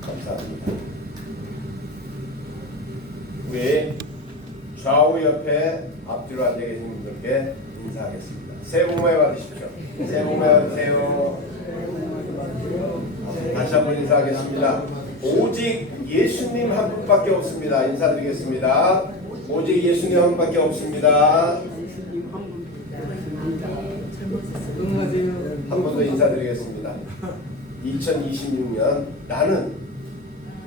감사합니다. 우리 좌우 옆에 앞뒤로 앉아 계신 분들께 인사하겠습니다. 새해 복 많이 받으십시오. 새해 복 많이 받으세요. 다시 한번 인사하겠습니다. 오직 예수님 한 분밖에 없습니다. 인사드리겠습니다. 오직 예수님 한 분밖에 없습니다. 한 번 더 인사드리겠습니다. 2026년 나는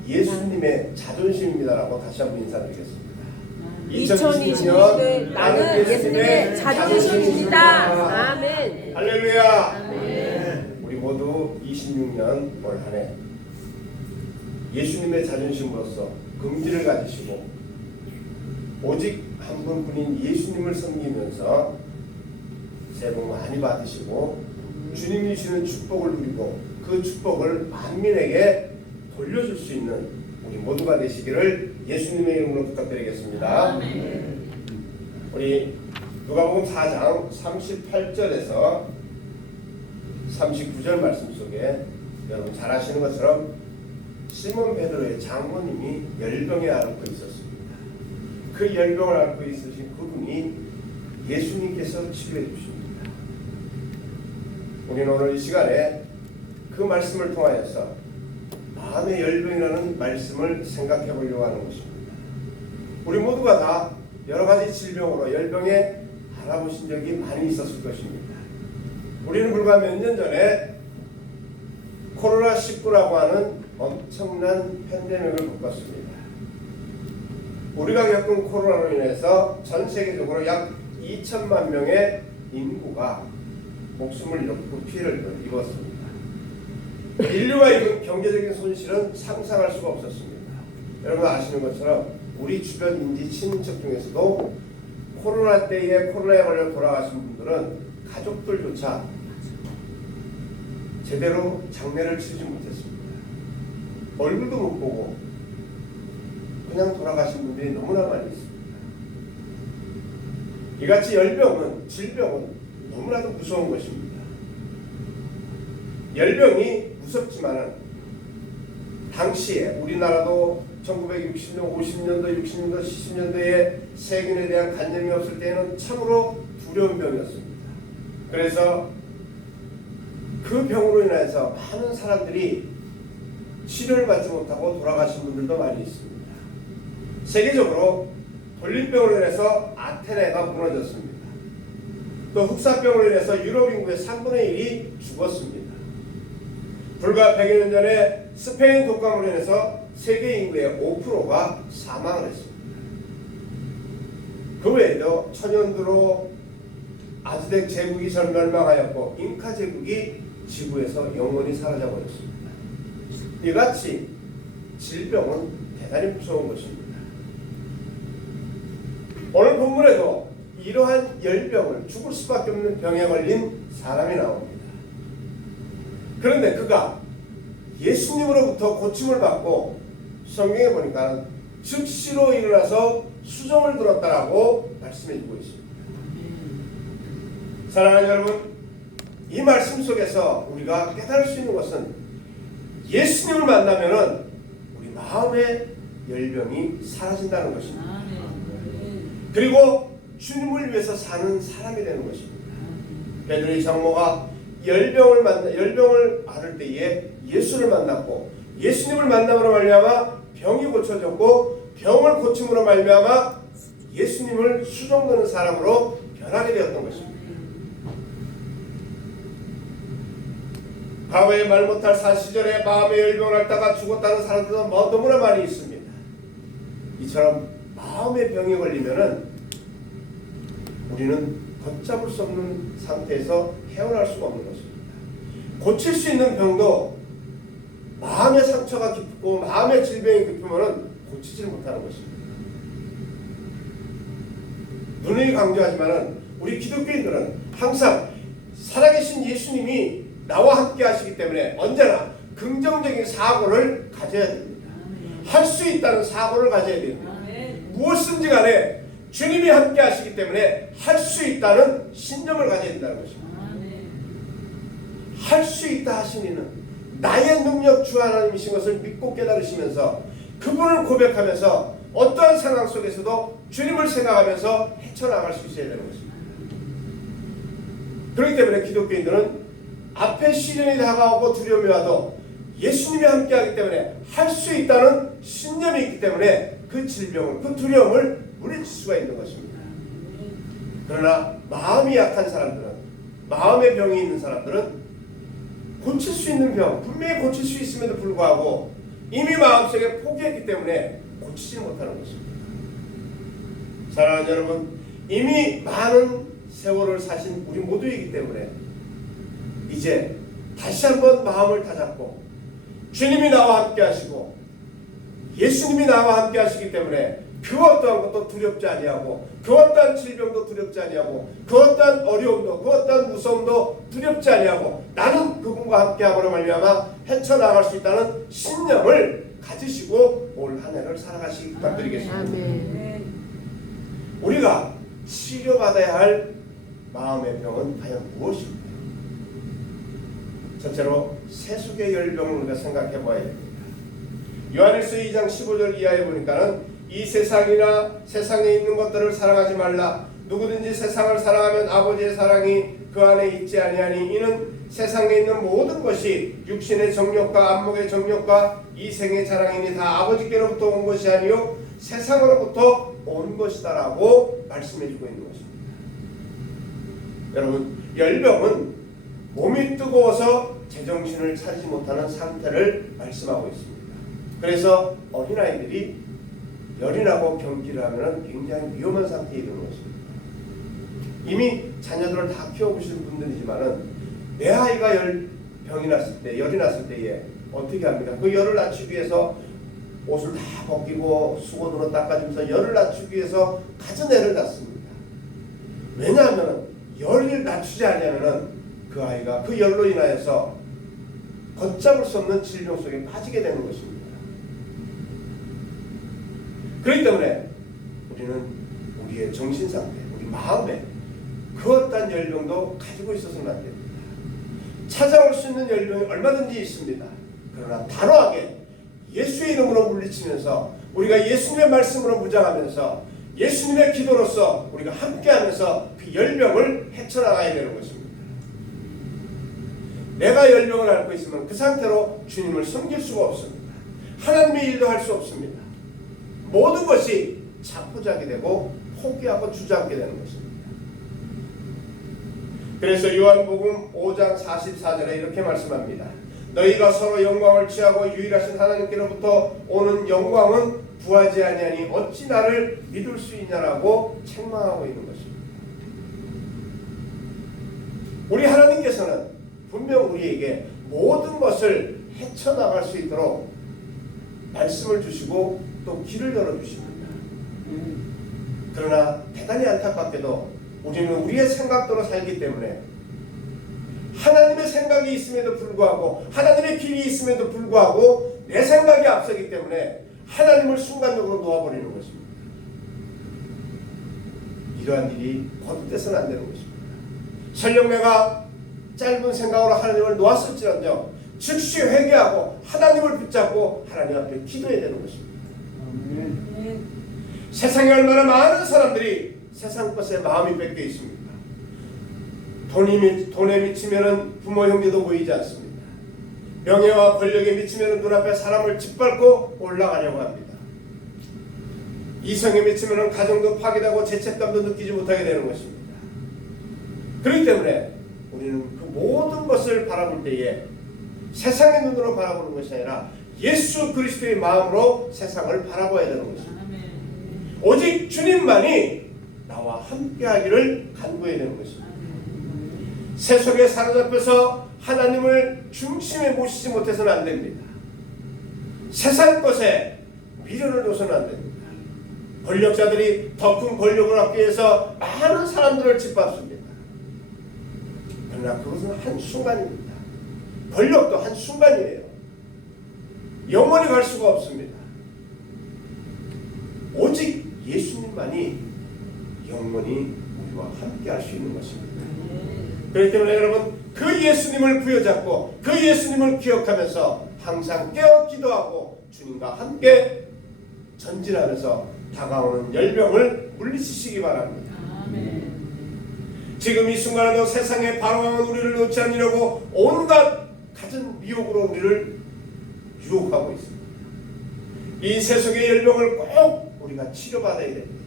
예수님의 자존심입니다라고 다시 한번 인사드리겠습니다. 2026년 나는 예수님의 자존심입니다. 아멘. 할렐루야. 아멘. 우리 모두 26년 올 한 해 예수님의 자존심으로서 긍지를 가지시고 오직 한 분뿐인 예수님을 섬기면서 새해 복 많이 받으시고 주님이 주시는 축복을 누리고 그 축복을 만민에게 돌려줄 수 있는 우리 모두가 되시기를 예수님의 이름으로 부탁드리겠습니다. 우리 누가복음 4장 38절에서 39절 말씀 속에 여러분 잘 아시는 것처럼 시몬 베드로의 장모님이 열병에 앓고 있었습니다. 그 열병을 앓고 있으신 그분이 예수님께서 치료해 주십니다. 우리는 오늘 이 시간에 그 말씀을 통하여서 마음의 열병이라는 말씀을 생각해 보려고 하는 것입니다. 우리 모두가 다 여러 가지 질병으로 열병에 알아보신 적이 많이 있었을 것입니다. 우리는 불과 몇 년 전에 코로나19라고 하는 엄청난 팬데믹을 겪었습니다. 우리가 겪은 코로나로 인해서 전 세계적으로 약 2천만 명의 인구가 목숨을 잃고 피해를 입었습니다. 인류가 입은 경제적인 손실은 상상할 수가 없었습니다. 여러분 아시는 것처럼 우리 주변 인지 친인척 중에서도 코로나 때에 코로나에 걸려 돌아가신 분들은 가족들조차 제대로 장례를 치르지 못했습니다. 얼굴도 못 보고 그냥 돌아가신 분들이 너무나 많이 있습니다. 이같이 열병은, 질병은 너무나도 무서운 것입니다. 열병이 무섭지만은 당시에 우리나라도 1960년, 50년도, 60년도, 70년도에 세균에 대한 간염이 없을 때에는 참으로 두려운 병이었습니다. 그래서 그 병으로 인해서 많은 사람들이 치료를 받지 못하고 돌아가신 분들도 많이 있습니다. 세계적으로 돌림병으로 인해서 아테네가 무너졌습니다. 또 흑사병으로 인해서 유럽 인구의 3분의 1이 죽었습니다. 불과 100여 년 전에 스페인 독감으로 인해서 세계 인구의 5%가 사망을 했습니다. 그 외에도 천연두로 아즈텍 제국이 멸망하였고 잉카 제국이 지구에서 영원히 사라져버렸습니다. 이같이 질병은 대단히 무서운 것입니다. 오늘 본문에도 이러한 열병을 죽을 수밖에 없는 병에 걸린 사람이 나옵니다. 그런데 그가 예수님으로부터 고침을 받고 성경에 보니까 즉시로 일어나서 수종을 들었다라고 말씀해주고 있습니다. 사랑하는 여러분, 이 말씀 속에서 우리가 깨달을 수 있는 것은 예수님을 만나면은 우리 마음의 열병이 사라진다는 것입니다. 그리고 주님을 위해서 사는 사람이 되는 것입니다. 베드로의 장모가 열병을 앓을 때에 예수를 만났고 예수님을 만남으로 말미암아 병이 고쳐졌고 병을 고침으로 말미암아 예수님을 수종드는 사람으로 변하게 되었던 것입니다. 과거에 말 못할 사시절에 마음의 열병을 앓다가 죽었다는 사람들도 너무나 많이 있습니다. 이처럼 마음의 병에 걸리면은 우리는 걷잡을 수 없는 상태에서 헤어날 수가 없는 것입니다. 고칠 수 있는 병도 마음의 상처가 깊고 마음의 질병이 깊으면 고치질 못하는 것입니다. 누누이 강조하지만 우리 기독교인들은 항상 살아계신 예수님이 나와 함께 하시기 때문에 언제나 긍정적인 사고를 가져야 됩니다. 할 수 있다는 사고를 가져야 됩니다. 무엇인지 간에 주님이 함께 하시기 때문에 할 수 있다는 신념을 가져야 된다는 것입니다. 할 수 있다 하신 이는 나의 능력 주 하나님이신 것을 믿고 깨달으시면서 그분을 고백하면서 어떠한 상황 속에서도 주님을 생각하면서 헤쳐나갈 수 있어야 되는 것입니다. 그렇기 때문에 기독교인들은 앞에 시련이 다가오고 두려움이 와도 예수님이 함께하기 때문에 할 수 있다는 신념이 있기 때문에 그 질병을, 그 두려움을 물리칠 수가 있는 것입니다. 그러나 마음이 약한 사람들은, 마음의 병이 있는 사람들은 고칠 수 있는 병, 분명히 고칠 수 있음에도 불구하고 이미 마음속에 포기했기 때문에 고치지 못하는 것입니다. 사랑하는 여러분, 이미 많은 세월을 사신 우리 모두이기 때문에 이제 다시 한번 마음을 다잡고 주님이 나와 함께 하시고 예수님이 나와 함께 하시기 때문에 그 어떠한 것도 두렵지 아니하고 그 어떠한 질병도 두렵지 아니하고 그 어떠한 어려움도 그 어떠한 무서움도 두렵지 아니하고 나는 그분과 함께 함으로 말미암아 헤쳐나갈 수 있다는 신념을 가지시고 올 한 해를 살아가시기 부탁드리겠습니다. 아멘. 우리가 치료받아야 할 마음의 병은 과연 무엇일까요? 첫째로 세속의 열병을 우리가 생각해 봐야 됩니다. 요한일서 2장 15절 이하에 보니까는 이 세상이나 세상에 있는 것들을 사랑하지 말라. 누구든지 세상을 사랑하면 아버지의 사랑이 그 안에 있지 아니하니 이는 세상에 있는 모든 것이 육신의 정욕과 안목의 정욕과 이생의 자랑이니 다 아버지께로부터 온 것이 아니요 세상으로부터 온 것이다라고 말씀해주고 있는 것입니다. 여러분, 열병은 몸이 뜨거워서 제정신을 차리지 못하는 상태를 말씀하고 있습니다. 그래서 어린아이들이 열이 나고 경기를 하면 굉장히 위험한 상태에 이르는 것입니다. 이미 자녀들을 다 키워보신 분들이지만은 내 아이가 병이 났을 때, 열이 났을 때에 어떻게 합니까? 그 열을 낮추기 위해서 옷을 다 벗기고 수건으로 닦아주면서 열을 낮추기 위해서 갖은 애를 낳습니다. 왜냐하면 열을 낮추지 않으면 그 아이가 그 열로 인하여서 걷잡을 수 없는 질병 속에 빠지게 되는 것입니다. 그렇기 때문에 우리는 우리의 정신상태, 우리 마음에 그 어떤 열병도 가지고 있어서는 안 됩니다. 찾아올 수 있는 열병이 얼마든지 있습니다. 그러나 단호하게 예수의 이름으로 물리치면서 우리가 예수님의 말씀으로 무장하면서 예수님의 기도로서 우리가 함께하면서 그 열병을 헤쳐나가야 되는 것입니다. 내가 열병을 앓고 있으면 그 상태로 주님을 섬길 수가 없습니다. 하나님의 일도 할 수 없습니다. 모든 것이 자포자기 되고 포기하고 주저앉게 되는 것입니다. 그래서 요한복음 5장 44절에 이렇게 말씀합니다. 너희가 서로 영광을 취하고 유일하신 하나님께로부터 오는 영광은 구하지 아니하니 어찌 나를 믿을 수 있냐라고 책망하고 있는 것입니다. 우리 하나님께서는 분명 우리에게 모든 것을 헤쳐나갈 수 있도록 말씀을 주시고 또 길을 열어주십니다. 그러나 대단히 안타깝게도 우리는 우리의 생각대로 살기 때문에 하나님의 생각이 있음에도 불구하고 하나님의 길이 있음에도 불구하고 내 생각이 앞서기 때문에 하나님을 순간적으로 놓아버리는 것입니다. 이러한 일이 거듭돼서는 안 되는 것입니다. 설령 내가 짧은 생각으로 하나님을 놓았을지언정 즉시 회개하고 하나님을 붙잡고 하나님 앞에 기도해야 되는 것입니다. 세상에 얼마나 많은 사람들이 세상 것에 마음이 뺏겨 있습니다. 돈에 미치면 부모 형제도 보이지 않습니다. 명예와 권력에 미치면 눈앞에 사람을 짓밟고 올라가려고 합니다. 이성에 미치면 가정도 파괴되고 죄책감도 느끼지 못하게 되는 것입니다. 그렇기 때문에 우리는 그 모든 것을 바라볼 때에 세상의 눈으로 바라보는 것이 아니라 예수 그리스도의 마음으로 세상을 바라봐야 되는 것입니다. 오직 주님만이 나와 함께하기를 간구해야 되는 것입니다. 세속에 사로잡혀서 하나님을 중심에 모시지 못해서는 안 됩니다. 세상 것에 미련을 둬서는 안 됩니다. 권력자들이 더 큰 권력을 얻기 위해서 많은 사람들을 짓밟습니다. 그러나 그것은 한순간입니다. 권력도 한순간이에요. 영원히 갈 수가 없습니다. 오직 예수님만이 영원히 우리와 함께 할 수 있는 것입니다. 그렇기 때문에 여러분 그 예수님을 부여잡고 그 예수님을 기억하면서 항상 깨어 기도하고 주님과 함께 전진하면서 다가오는 열병을 물리치시기 바랍니다. 아멘. 지금 이 순간에도 세상의 바로왕은 우리를 놓지 않으려고 온갖 갖은 미혹으로 우리를 유혹하고 있습니다. 이 세속의 열병을 꼭 우리가 치료받아야 됩니다.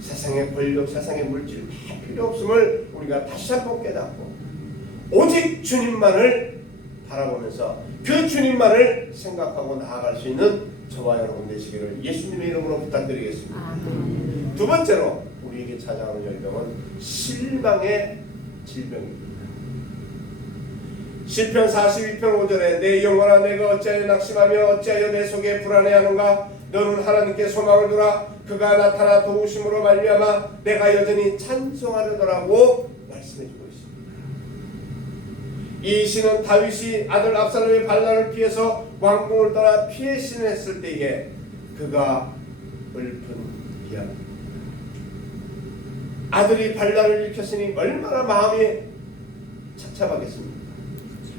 세상의 권력, 세상의 물질 다 필요 없음을 우리가 다시 한번 깨닫고 오직 주님만을 바라보면서 그 주님만을 생각하고 나아갈 수 있는 저와 여러분 되시기를 예수님의 이름으로 부탁드리겠습니다. 아멘. 두 번째로 우리에게 찾아오는 열병은 실망의 질병입니다. 시편 42편 5절에 내 영혼아 내가 어찌하여 낙심하며 어찌하여 내 속에 불안해하는가. 너는 하나님께 소망을 두라. 그가 나타나 도우심으로 말미암아 내가 여전히 찬송하려더라고 말씀해주고 있습니다. 이 시는 다윗이 아들 압살롬의 반란을 피해서 왕궁을 떠나 피해 신했을 때에 그가 읊은 이야기입니다. 아들이 반란을 일으켰으니 얼마나 마음이 착잡하겠습니까?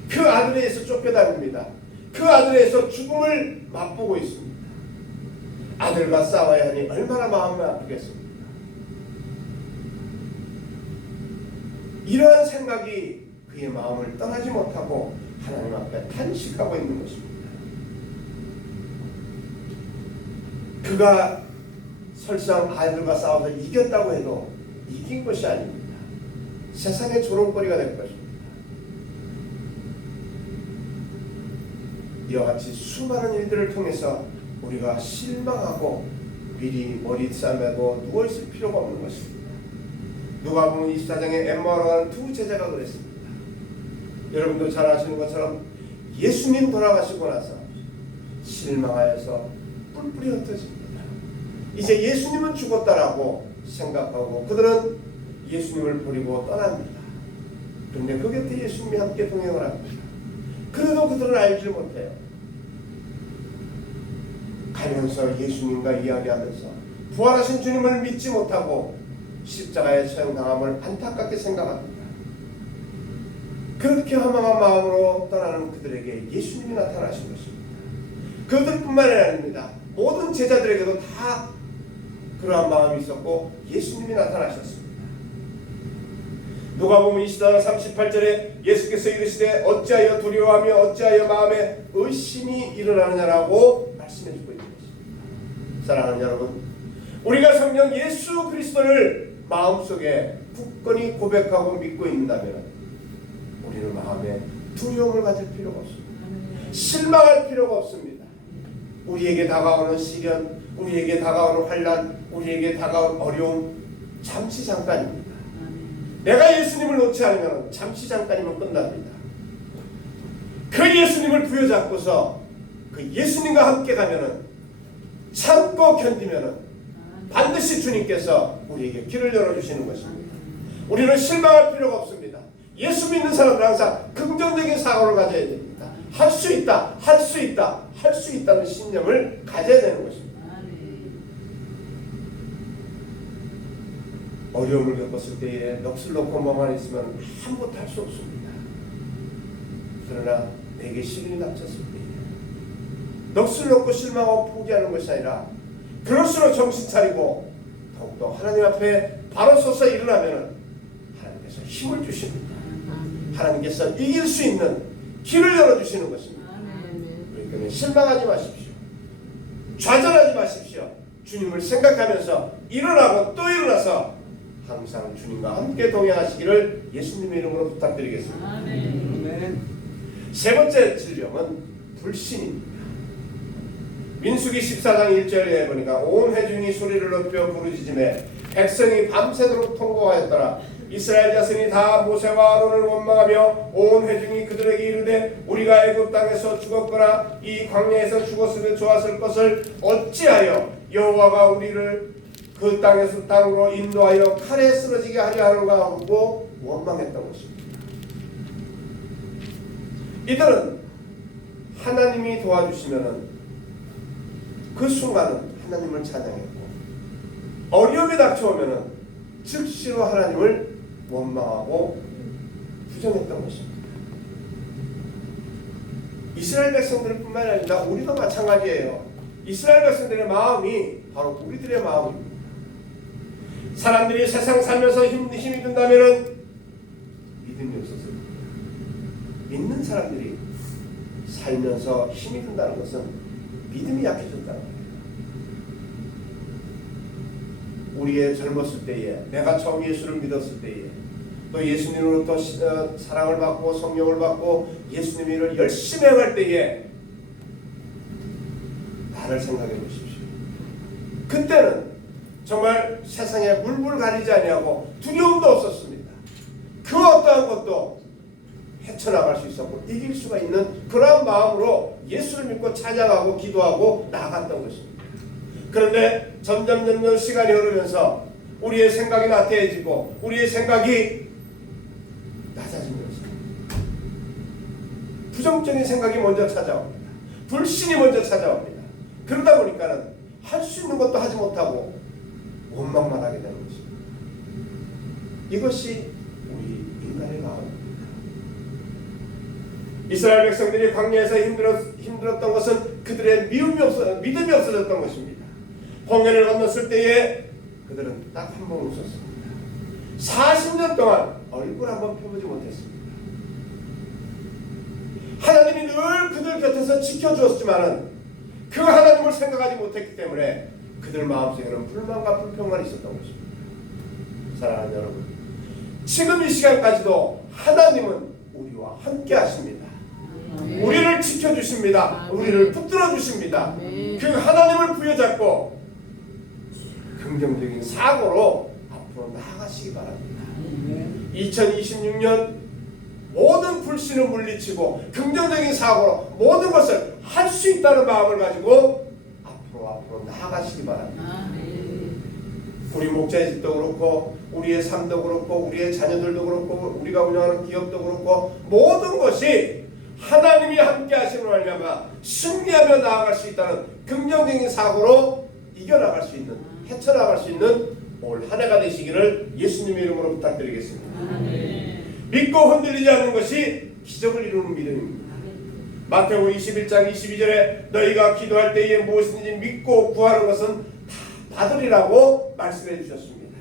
그 아들에서 쫓겨다닙니다. 그 아들에서 죽음을 맛보고 있습니다. 아들과 싸워야 하니 얼마나 마음이 아프겠습니까? 이러한 생각이 그의 마음을 떠나지 못하고 하나님 앞에 탄식하고 있는 것입니다. 그가 설상 아들과 싸워서 이겼다고 해도 이긴 것이 아닙니다. 세상의 조롱거리가 될 것입니다. 이와 같이 수많은 일들을 통해서 우리가 실망하고 미리 머리 싸매고 누워있을 필요가 없는 것입니다. 누가복음 24장에 엠마오로 가는 두 제자가 그랬습니다. 여러분도 잘 아시는 것처럼 예수님 돌아가시고 나서 실망하여서 뿔뿔이 흩어집니다. 이제 예수님은 죽었다라고 생각하고 그들은 예수님을 버리고 떠납니다. 그런데 그 곁에 예수님이 함께 동행을 합니다. 그래도 그들은 알지 못해요. 가면서 예수님과 이야기하면서 부활하신 주님을 믿지 못하고 십자가에 처형당함을 안타깝게 생각합니다. 그렇게 허망한 마음으로 떠나는 그들에게 예수님이 나타나신 것입니다. 그들뿐만이 아닙니다. 모든 제자들에게도 다 그러한 마음이 있었고 예수님이 나타나셨습니다. 누가복음 24장 38절에 예수께서 이르시되 어찌하여 두려워하며 어찌하여 마음에 의심이 일어나느냐라고 말씀해주고 있는 것입니다. 사랑하는 여러분, 우리가 성령 예수 그리스도를 마음속에 굳건히 고백하고 믿고 있다면 우리는 마음에 두려움을 가질 필요가 없습니다. 실망할 필요가 없습니다. 우리에게 다가오는 시련, 우리에게 다가오는 환난, 우리에게 다가온 어려움 잠시 잠깐입니다. 내가 예수님을 놓지 않으면 잠시 잠깐이면 끝납니다. 그 예수님을 부여잡고서 그 예수님과 함께 가면은 참고 견디면은 반드시 주님께서 우리에게 길을 열어주시는 것입니다. 우리는 실망할 필요가 없습니다. 예수 믿는 사람은 항상 긍정적인 사고를 가져야 됩니다. 할 수 있다, 할 수 있다, 할 수 있다는 신념을 가져야 되는 것입니다. 어려움을 겪었을 때에 넋을 놓고 멍하니 있으면 아무것도 할 수 없습니다. 그러나 내게 시련이 닥쳤을 때에 넋을 놓고 실망하고 포기하는 것이 아니라 그럴수록 정신 차리고 더욱더 하나님 앞에 바로 서서 일어나면 하나님께서 힘을 주십니다. 하나님께서 이길 수 있는 길을 열어주시는 것입니다. 그러니까 실망하지 마십시오. 좌절하지 마십시오. 주님을 생각하면서 일어나고 또 일어나서 항상 주님과 함께 동행하시기를 예수님의 이름으로 부탁드리겠습니다. 아멘. 세 번째 질병은 불신입니다. 민수기 14장 1절에 보니까 온 회중이 소리를 높여 부르짖으매 백성이 밤새도록 통곡하였더라. 이스라엘 자손이 다 모세와 아론을 원망하며 온 회중이 그들에게 이르되 우리가 애굽 땅에서 죽었거나 이 광야에서 죽었으면 좋았을 것을 어찌하여 여호와가 우리를 그 땅에서 땅으로 인도하여 칼에 쓰러지게 하려 하는가 하고 원망했던 것입니다. 이들은 하나님이 도와주시면은 그 순간은 하나님을 찬양했고 어려움이 닥쳐오면은 즉시로 하나님을 원망하고 부정했던 것입니다. 이스라엘 백성들뿐만 아니라 우리도 마찬가지예요. 이스라엘 백성들의 마음이 바로 우리들의 마음입니다. 사람들이 세상 살면서 힘이 든다면 믿음이 없어서 믿는 사람들이 살면서 힘이 든다는 것은 믿음이 약해졌다는 거예요. 우리의 젊었을 때에, 내가 처음 예수를 믿었을 때에, 또 예수님으로부터 사랑을 받고 성령을 받고 예수님 일을 열심히 행할 때에 나를 생각해 보십시오. 그때는 정말 세상에 물불 가리지 아니하고 두려움도 없었습니다. 그 어떠한 것도 헤쳐나갈 수 있었고 이길 수가 있는 그러한 마음으로 예수를 믿고 찬양하고 기도하고 나아갔던 것입니다. 그런데 점점 시간이 흐르면서 우리의 생각이 나태해지고 우리의 생각이 낮아지면서 부정적인 생각이 먼저 찾아옵니다. 불신이 먼저 찾아옵니다. 그러다 보니까는 할 수 있는 것도 하지 못하고 원망만 하게 되는 것입니다. 이것이 우리 인간의 마음입니다. 이스라엘 백성들이 광야에서 힘들었던 것은 그들의 믿음이 없어졌던 것입니다. 홍해를 건넜을 때에 그들은 딱 한 번 웃었습니다. 40년 동안 얼굴 한번 펴보지 못했습니다. 하나님이 늘 그들 곁에서 지켜주었지만은 그 하나님을 생각하지 못했기 때문에 그들 마음속에는 불만과 불평만 있었던 것입니다. 사랑하는 여러분, 지금 이 시간까지도 하나님은 우리와 함께 하십니다. 우리를 지켜주십니다. 우리를 붙들어 주십니다. 그 하나님을 부여잡고 긍정적인 사고로 앞으로 나아가시기 바랍니다. 2026년 모든 불신을 물리치고 긍정적인 사고로 모든 것을 할 수 있다는 마음을 가지고 앞으로 나아가시기 바랍니다. 우리 목자의 집도 그렇고 우리의 삶도 그렇고 우리의 자녀들도 그렇고 우리가 운영하는 기업도 그렇고 모든 것이 하나님이 함께 하시는 말미암아 승리하며 나아갈 수 있다는 긍정적인 사고로 이겨나갈 수 있는, 헤쳐나갈 수 있는 올 한 해가 되시기를 예수님의 이름으로 부탁드리겠습니다. 믿고 흔들리지 않는 것이 기적을 이루는 믿음입니다. 마태복음 21장 22절에 너희가 기도할 때에 무엇이든지 믿고 구하는 것은 다 받으리라고 말씀해 주셨습니다.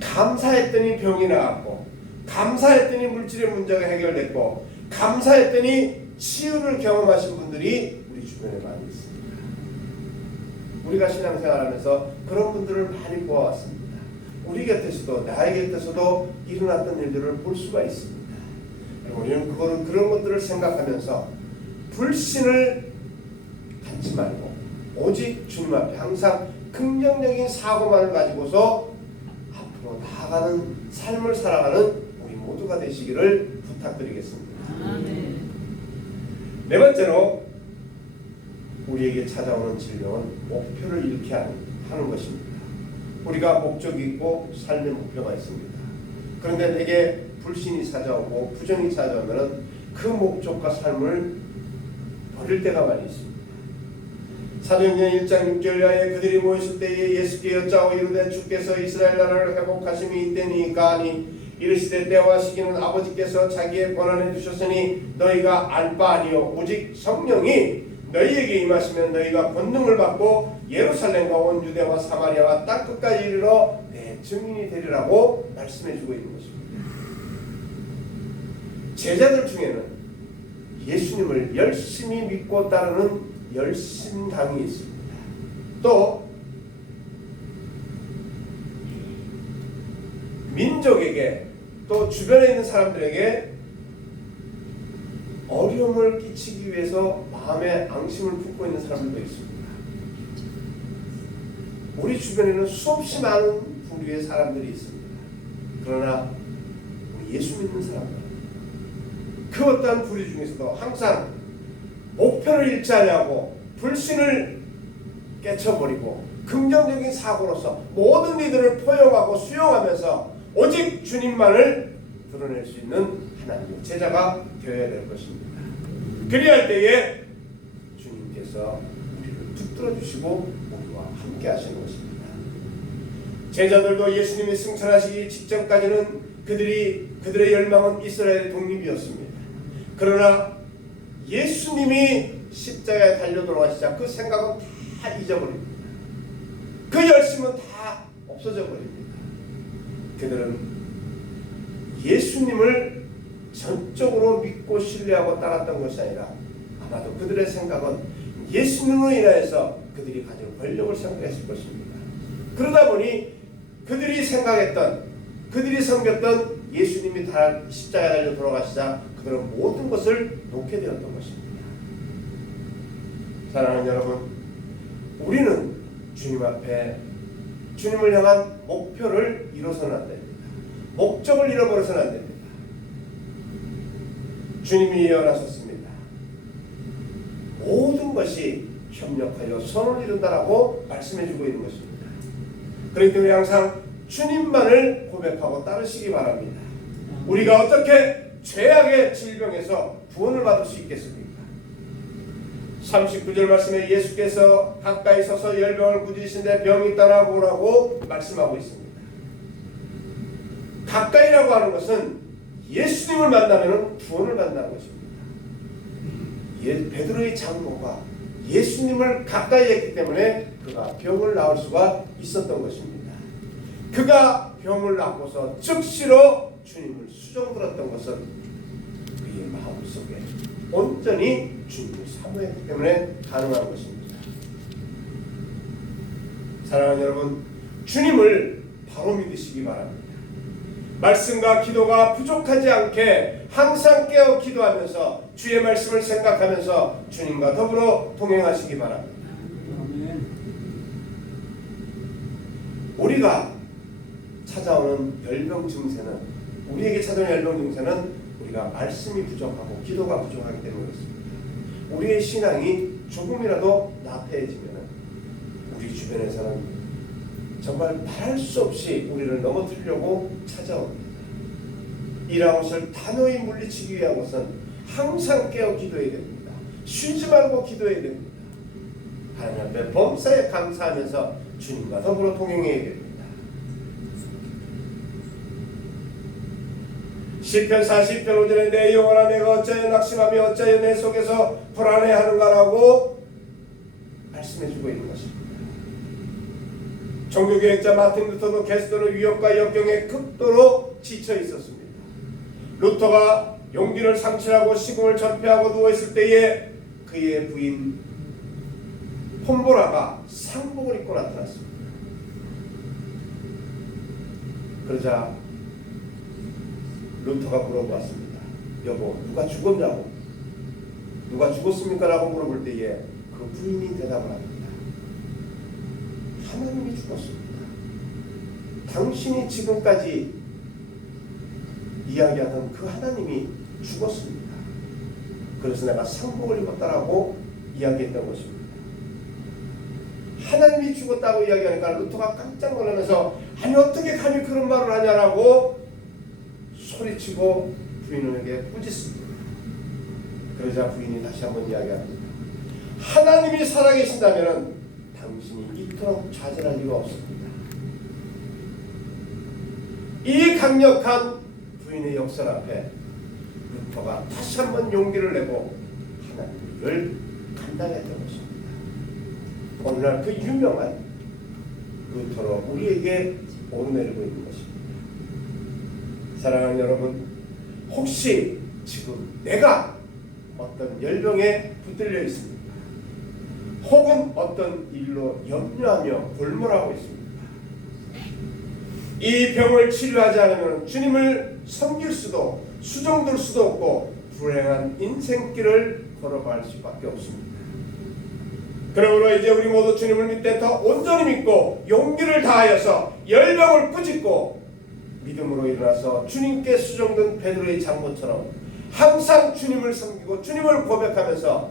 감사했더니 병이 나았고 감사했더니 물질의 문제가 해결됐고 감사했더니 치유를 경험하신 분들이 우리 주변에 많이 있습니다. 우리가 신앙생활하면서 그런 분들을 많이 보아왔습니다. 우리 곁에서도 나의 곁에서도 일어났던 일들을 볼 수가 있습니다. 우리는 그런 것들을 생각하면서 불신을 갖지 말고 오직 주님 앞에 항상 긍정적인 사고만을 가지고서 앞으로 나아가는 삶을 살아가는 우리 모두가 되시기를 부탁드리겠습니다. 네 번째로 우리에게 찾아오는 질병은 목표를 잃게 하는 것입니다. 우리가 목적이 있고 삶의 목표가 있습니다. 그런데 내게 불신이 찾아오고 부정이 찾아오면 그 목적과 삶을 버릴 때가 많이 있습니다. 사도행전 1장 6절에 그들이 모였을 때에 예수께 여짜오 이르되 주께서 이스라엘 나라를 회복하심이 이때니까 하니 이르시되 때와 시기는 아버지께서 자기의 권한에 주셨으니 너희가 알 바 아니요 오직 성령이 너희에게 임하시면 너희가 권능을 받고 예루살렘과 온 유대와 사마리아와 땅 끝까지 이르러 내 증인이 되리라고 말씀해 주고 있는 것입니다. 제자들 중에는 예수님을 열심히 믿고 따르는 열심당이 있습니다. 또 민족에게 또 주변에 있는 사람들에게 어려움을 끼치기 위해서 마음에 앙심을 품고 있는 사람들도 있습니다. 우리 주변에는 수없이 많은 부류의 사람들이 있습니다. 그러나 우리 예수 믿는 사람들 그 어떠한 부류 중에서도 항상 목표를 잃지 않냐고 불신을 깨쳐버리고 긍정적인 사고로서 모든 이들을 포용하고 수용하면서 오직 주님만을 드러낼 수 있는 하나님의 제자가 되어야 될 것입니다. 그리할 때에 주님께서 우리를 붙들어 주시고 우리와 함께 하시는 것입니다. 제자들도 예수님이 승천하시기 직전까지는 그들의 열망은 이스라엘의 독립이었습니다. 그러나 예수님이 십자가에 달려 돌아가시자 그 생각은 다 잊어버립니다. 그 열심은 다 없어져 버립니다. 그들은 예수님을 전적으로 믿고 신뢰하고 따랐던 것이 아니라 아마도 그들의 생각은 예수님으로 인하여서 그들이 가진 권력을 생각했을 것입니다. 그러다 보니 그들이 생각했던, 그들이 섬겼던 예수님이 십자가에 달려 돌아가시자 그들은 모든 것을 놓게 되었던 것입니다. 사랑하는 여러분, 우리는 주님 앞에 주님을 향한 목표를 잃어서는 안 됩니다. 목적을 잃어버려서는 안 됩니다. 주님이 예언하셨습니다. 모든 것이 협력하여 선을 이룬다라고 말씀해주고 있는 것입니다. 그렇기 때문에 항상 주님만을 고백하고 따르시기 바랍니다. 우리가 어떻게 죄악의 질병에서 구원을 받을 수 있겠습니까? 39절 말씀에 예수께서 가까이 서서 열병을 꾸짖으신데 병이 떠나보라고 말씀하고 있습니다. 가까이라고 하는 것은 예수님을 만나면 구원을 받는다는 것입니다. 베드로의 장로가 예수님을 가까이 했기 때문에 그가 병을 나을 수가 있었던 것입니다. 그가 병을 낫고서 즉시로 주님을 수종들었던 것은 그의 마음속에 온전히 주님을 사모했기 때문에 가능한 것입니다. 사랑하는 여러분, 주님을 바로 믿으시기 바랍니다. 말씀과 기도가 부족하지 않게 항상 깨어 기도하면서 주의 말씀을 생각하면서 주님과 더불어 동행하시기 바랍니다. 우리가 찾아오는 열병 증세는, 우리에게 찾아오는 열병 증세는 우리가 말씀이 부족하고 기도가 부족하기 때문에 그렇습니다. 우리의 신앙이 조금이라도 나태해지면 우리 주변에서는 정말 말할 수 없이 우리를 넘어뜨리려고 찾아옵니다. 이러한 것을 단호히 물리치기 위한 것은 항상 깨어 기도해야 됩니다. 쉬지 말고 기도해야 됩니다. 하나님 앞에 범사에 감사하면서 주님과 더불어 동행해야 됩니다. 시편 40편 5절에 내 영혼아 내가 어찌하여 낙심하며 어찌하여 내 속에서 불안해하는가라고 말씀해주고 있는 것입니다. 종교개혁자 마틴 루터도 게스트로 위협과 역경에 극도로 지쳐 있었습니다. 루터가 용기를 상실하고 시궁을 전폐하고 누워있을 때에 그의 부인 폼보라가 상복을 입고 나타났습니다. 그러자 루터가 물어보았습니다. 여보, 누가 죽었냐고, 누가 죽었습니까? 라고 물어볼 때에 그 부인이 대답을 합니다. 하나님이 죽었습니다. 당신이 지금까지 이야기하던 그 하나님이 죽었습니다. 그래서 내가 상복을 입었다라고 이야기했던 것입니다. 하나님이 죽었다고 이야기하니까 루터가 깜짝 놀라면서 아니 어떻게 감히 그런 말을 하냐라고 소리치고 부인에게 꾸짖습니다. 그러자 부인이 다시 한번 이야기합니다. 하나님이 살아계신다면 당신이 이토록 좌절할 이유가 없습니다. 이 강력한 부인의 역설 앞에 루터가 다시 한번 용기를 내고 하나님을 감당했던 것입니다. 오늘날 그 유명한 루터로 우리에게 오르내리고 있는 것입니다. 사랑하는 여러분, 혹시 지금 내가 어떤 열병에 붙들려 있습니까? 혹은 어떤 일로 염려하며 골몰하고 있습니다. 이 병을 치료하지 않으면 주님을 섬길 수도 수종들 수도 없고 불행한 인생길을 걸어갈 수밖에 없습니다. 그러므로 이제 우리 모두 주님을 믿되 더 온전히 믿고 용기를 다하여서 열병을 꾸짖고 믿음으로 일어나서 주님께 수종된 베드로의 장모처럼 항상 주님을 섬기고 주님을 고백하면서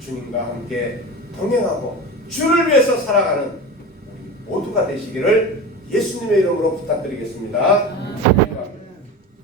주님과 함께 동행하고 주를 위해서 살아가는 우리 모두가 되시기를 예수님의 이름으로 부탁드리겠습니다.